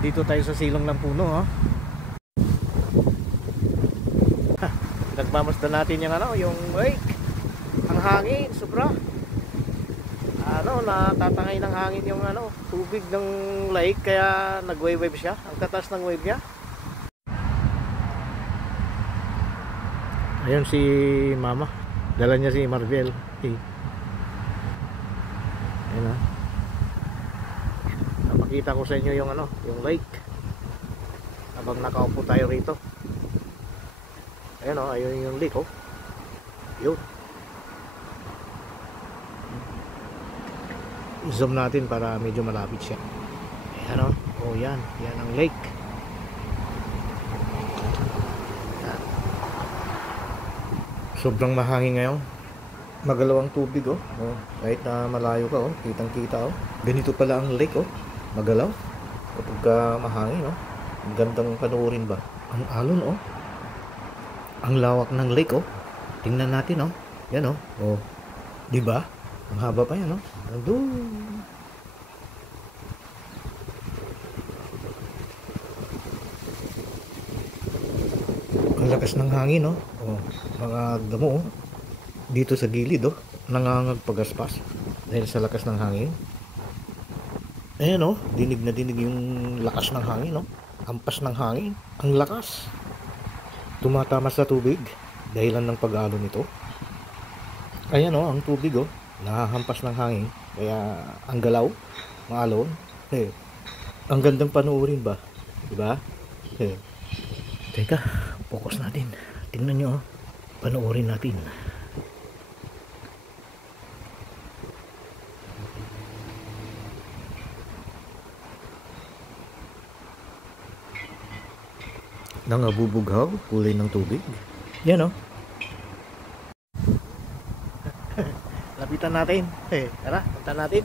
Dito tayo sa silong ng puno, oh. Nagmamasdan natin yung ano, yung lake. Ang hangin, sobra. Ano, natatangay ng hangin yung ano, tubig ng lake, kaya nag-wave siya. Ang tatas ng wave niya. Ayun si mama. Dala niya si Marvel. Ayun, ha. Napakita ko sa inyo yung ano, yung lake. Habang nakaupo tayo rito. Ayun, oh, ayun yung lake, oh. Yun. I-zoom natin para medyo malapit siya. Ayan, oh. Oh, yan. Yan ang lake. Yan. Sobrang mahangin ngayon. Magalaw ang tubig, oh. Oh, kahit na malayo ka, oh. Kitang kita, oh. Ganito pala ang lake, oh. Magalaw. Kapag mahangin, oh. Ang gandang panuorin ba? Ang alon, oh. Ang lawak ng lake, oh. Tingnan natin, oh. Yan, oh. Oh. 'Di ba? Ang haba pa yan, oh. Andun. Ang lakas ng hangin, oh. Oh, mga damo, oh. Dito sa gilid, oh. Nangangagpagaspas dahil sa lakas ng hangin. Ayan, oh. Dinig na dinig yung lakas ng hangin, oh. Ampas ng hangin. Ang lakas. Tumatama sa tubig dahilan ng pag-alon nito. Ayan, oh, ang tubig, oh, nahahampas ng hangin, kaya ang galaw, maalon. Ang gandang panuorin ba, diba? Teka, focus natin. Tingnan nyo, oh. Panuorin natin. Nangabubughaw, kulay ng tubig. Yan, oh. Lapitan natin. Tara, punta natin.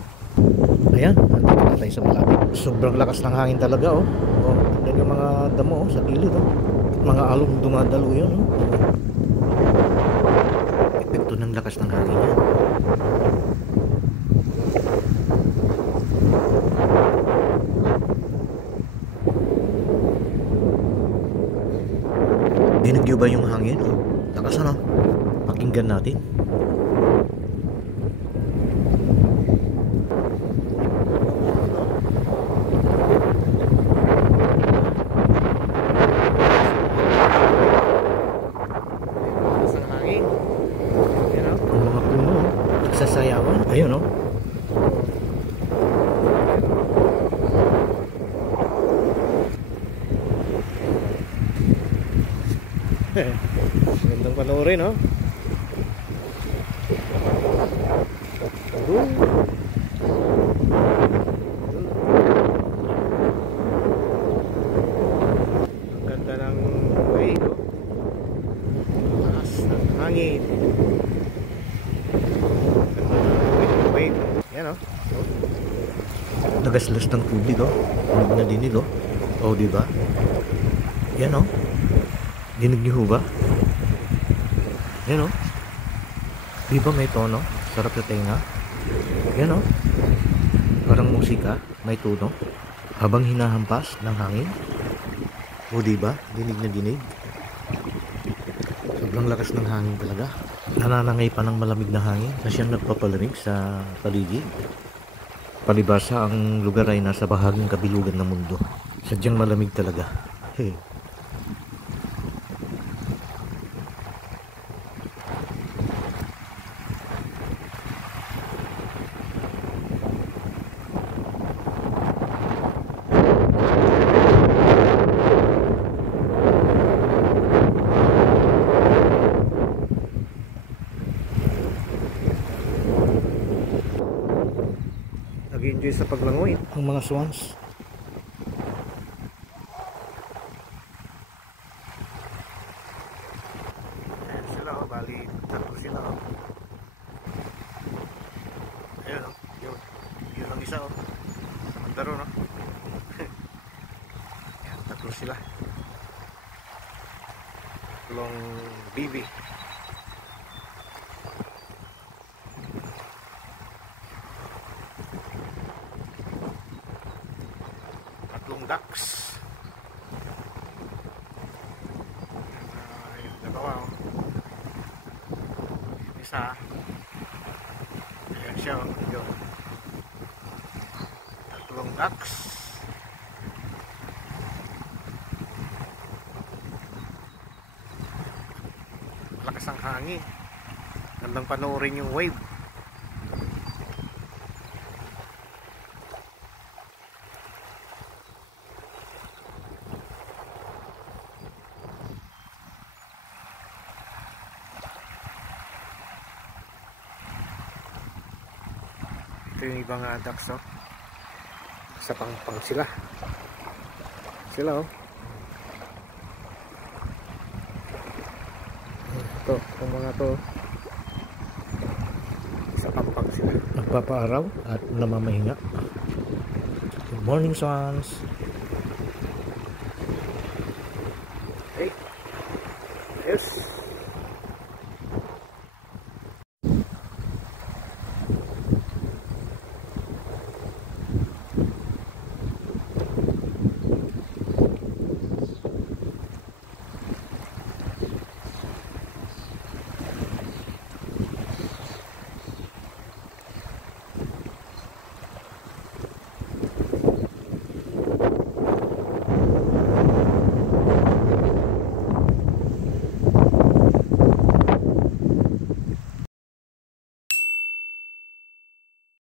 Ayan, nandito na tayo sa malapit. Sobrang lakas ng hangin talaga, oh. Oh, tignan yung mga damo, oh, sa gilid, oh. Mga along dumadalo yun, oh. Epekto ng lakas ng hangin yan. Dinagyo ba yung hangin? Oh, lakas, ano? Pakinggan natin. Sasayawan. Ayun, oh. Gandang panoorin, oh. Ang ganda ng wave, oh. Taas ng hangin. Yan, oh. Nagaslas ng tubig, oh. Dinig na dinig, oh. Oh, diba? Yan, oh. Dinig niyo ba? Yan, oh. Diba may tono? Sarap sa tenga. Yan, oh. Parang musika, may tono. Habang hinahampas ng hangin. Oh, diba? Dinig na dinig. Sobrang lakas ng hangin talaga. Nananangay pa ng malamig na hangin na siyang nagpapalamig sa paligid. Palibasa ang lugar ay nasa bahaging kabilugan ng mundo. Sadyang malamig talaga. Nag-enjoy sa paglangoy ang mga swans. Ayan sila, oh. Bali, tatlo sila, oh. Ayan, oh. Yun ang isa, oh. Samantaro, no? Ayan, tatlo sila. Tatlong bibi. ducks. Yung dalawa, oh. Isa. Ayan siya, oh. Yun. Tatlong ducks. Malakas ang hangin. Gandang panoorin yung wave. Ito yung ibang ducks, oh. Sa pangpang sila. Sila, oh. Ito, yung mga to. Sa pangpang sila. Nagpapaaraw at namamahinga. Good morning, swans.